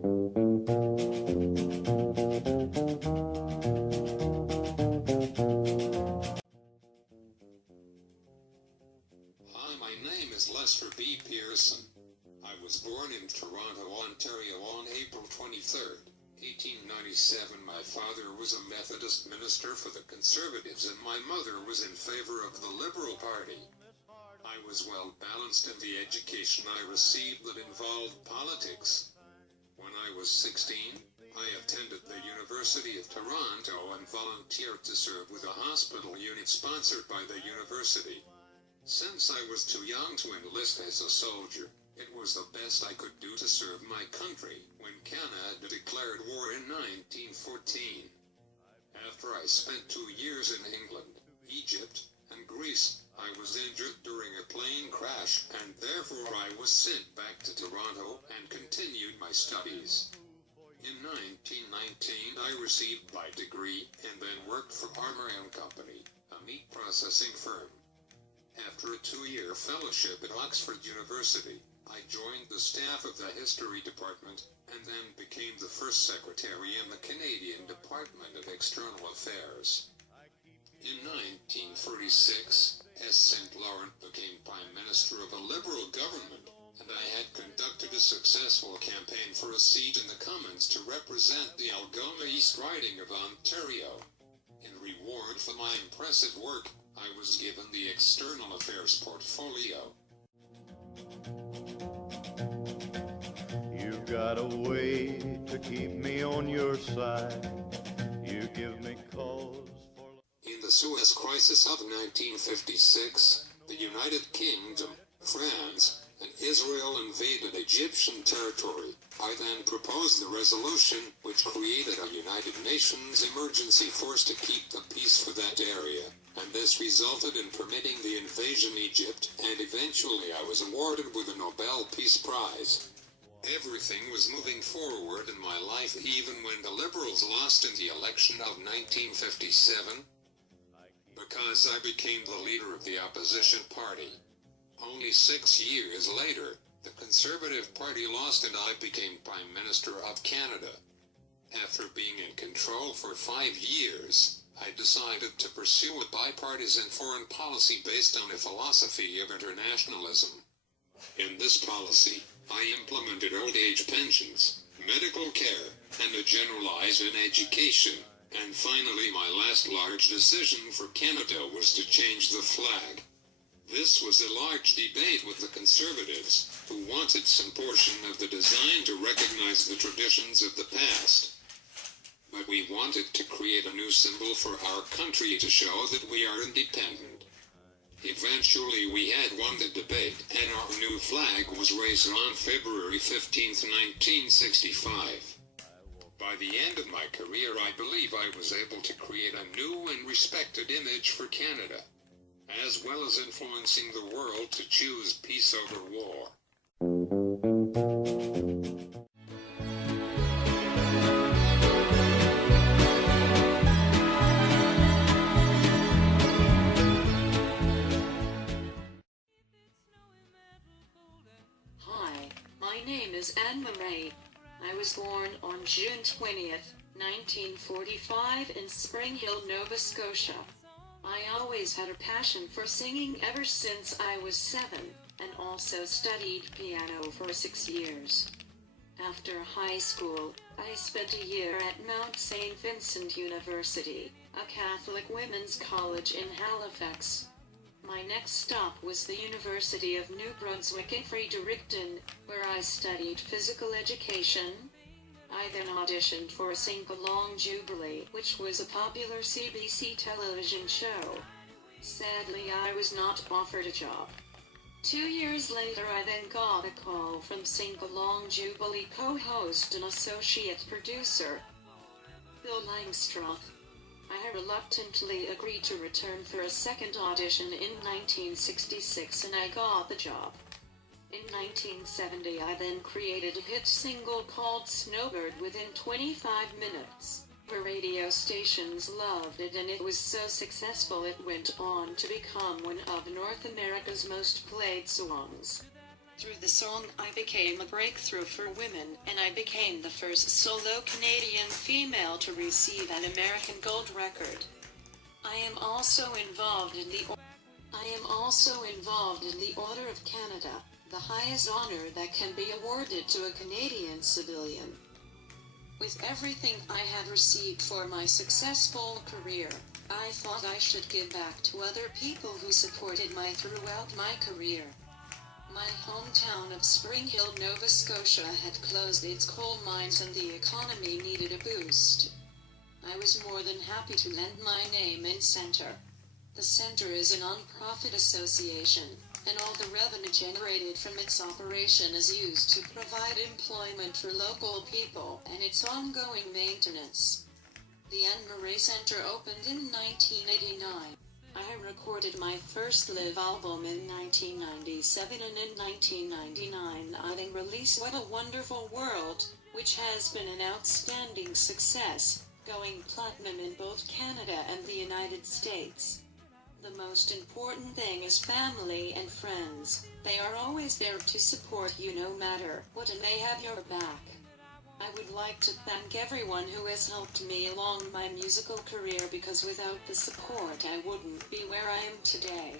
Hi, my name is Lester B. Pearson. I was born in Toronto, Ontario on April 23rd, 1897. My father was a Methodist minister for the Conservatives and my mother was in favor of the Liberal Party. I was well balanced in the education I received that involved politics. When I was 16, I attended the University of Toronto and volunteered to serve with a hospital unit sponsored by the university. Since I was too young to enlist as a soldier, it was the best I could do to serve my country when Canada declared war in 1914. After I spent 2 years in England, Egypt, and Greece, I was injured during a plane crash and therefore I was sent back to Toronto and continued my studies. In 1919 I received my degree and then worked for Armour & Company, a meat processing firm. After a 2-year fellowship at Oxford University, I joined the staff of the History Department and then became the first secretary in the Canadian Department of External Affairs. In 1946, S. St. Laurent became Prime Minister of a Liberal government, and I had conducted a successful campaign for a seat in the Commons to represent the Algoma East Riding of Ontario. In reward for my impressive work, I was given the External Affairs portfolio. You've got a way to keep me on your side. You give me cause for... In the Suez Crisis of 1956, the United Kingdom, France, and Israel invaded Egyptian territory. I then proposed the resolution, which created a United Nations emergency force to keep the peace for that area, and this resulted in permitting the invasion of Egypt, and eventually I was awarded with the Nobel Peace Prize. Everything was moving forward in my life even when the Liberals lost in the election of 1957, because I became the leader of the opposition party. Only 6 years later, the Conservative Party lost and I became Prime Minister of Canada. After being in control for 5 years, I decided to pursue a bipartisan foreign policy based on a philosophy of internationalism. In this policy, I implemented old age pensions, medical care, and a generalized education. And finally my last large decision for Canada was to change the flag. This was a large debate with the Conservatives, who wanted some portion of the design to recognize the traditions of the past. But we wanted to create a new symbol for our country to show that we are independent. Eventually we had won the debate, and our new flag was raised on February 15, 1965. By the end of my career, I believe I was able to create a new and respected image for Canada, as well as influencing the world to choose peace over war. Hi, my name is Anne-Marie. I was born on June 20th, 1945 in Spring Hill, Nova Scotia. I always had a passion for singing ever since I was 7, and also studied piano for 6 years. After high school, I spent a year at Mount St. Vincent University, a Catholic women's college in Halifax. My next stop was the University of New Brunswick in Fredericton, where I studied physical education. I then auditioned for Sing Along Jubilee, which was a popular CBC television show. Sadly, I was not offered a job. 2 years later, I then got a call from Sing Along Jubilee co-host and associate producer, Bill Langstroth. I reluctantly agreed to return for a second audition in 1966 and I got the job. In 1970 I then created a hit single called Snowbird within 25 minutes. The radio stations loved it and it was so successful it went on to become one of North America's most played songs. Through the song I became a breakthrough for women, and I became the first solo Canadian female to receive an American Gold record. I am also involved in the Order of Canada, the highest honor that can be awarded to a Canadian civilian. With everything I had received for my successful career, I thought I should give back to other people who supported me throughout my career. My hometown of Spring Hill, Nova Scotia had closed its coal mines and the economy needed a boost. I was more than happy to lend my name in Centre. The Centre is a non-profit association, and all the revenue generated from its operation is used to provide employment for local people and its ongoing maintenance. The Anne-Marie Centre opened in 1989. I recorded my first live album in 1997, and in 1999 I then released What a Wonderful World, which has been an outstanding success, going platinum in both Canada and the United States. The most important thing is family and friends. They are always there to support you no matter what, and they have your back. I would like to thank everyone who has helped me along my musical career, because without the support I wouldn't be where I am today.